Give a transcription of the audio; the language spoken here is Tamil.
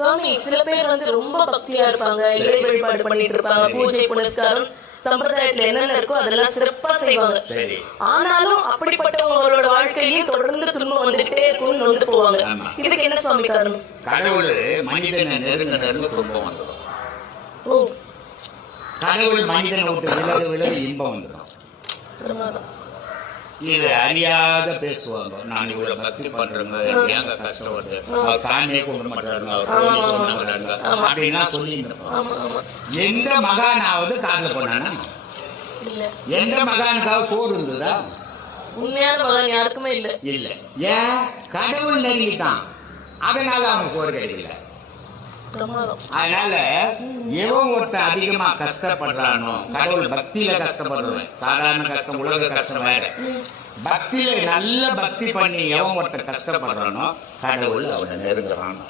சுவாமி சில பேர் வந்து ரொம்ப பக்தியா இருப்பாங்க, இறை வழிபாடு பண்ணிட்டு இருப்பாங்க, பூஜை புனஸ்காரம் சம்பிரதாயத்துல என்னென்ன இருக்கோ அதெல்லாம் சிறப்பா செய்வாங்க. ஆனாலும் அப்படிப்பட்டவங்களோட வாழ்க்கையிலும் தொடர்ந்து துன்பம் வந்துகிட்டே இருக்கும்னு வந்து போவாங்க. இதுக்கு என்ன சுவாமி காரணம்? கடவுள் மனிதனை நெருங்க நெருங்க துன்பம் வந்துடும். ஓ, கடவுள் மனிதனை விட்டு விலகு விலகு இன்பம் வந்துடும். பிரமாதம். இது அறியாத பேசுவாங்க, நான் இவ்வளவு பக்தி பண்றேங்க, எனக்கு ஏங்க கஷ்டம் வருது, அவர் சாமியை கொண்டு மாட்டாருங்க, அவர் சொன்னாங்க அப்படின்னா சொல்லி எந்த மகானாவது காதல பண்ணானா? எந்த மகானுக்காவது சோறு இருந்ததா? உண்மையான மகன் யாருக்குமே இல்ல. இல்ல. ஏன்? கடவுள் நெருங்கிட்டான், அதனால அவன் சோறு கிடைக்கல. அதனால எவன் ஒருத்தன் அதிகமா கஷ்டப்படுறானோ, கடவுள் பக்தியில கஷ்டப்படுறவன், சாதாரண கஷ்டம் உலக கஷ்டம் வேற, பக்தியில நல்ல பக்தி பண்ணி எவன் ஒருத்தன் கஷ்டப்படுறானோ கடவுள் அவனை நெருங்குறானோ.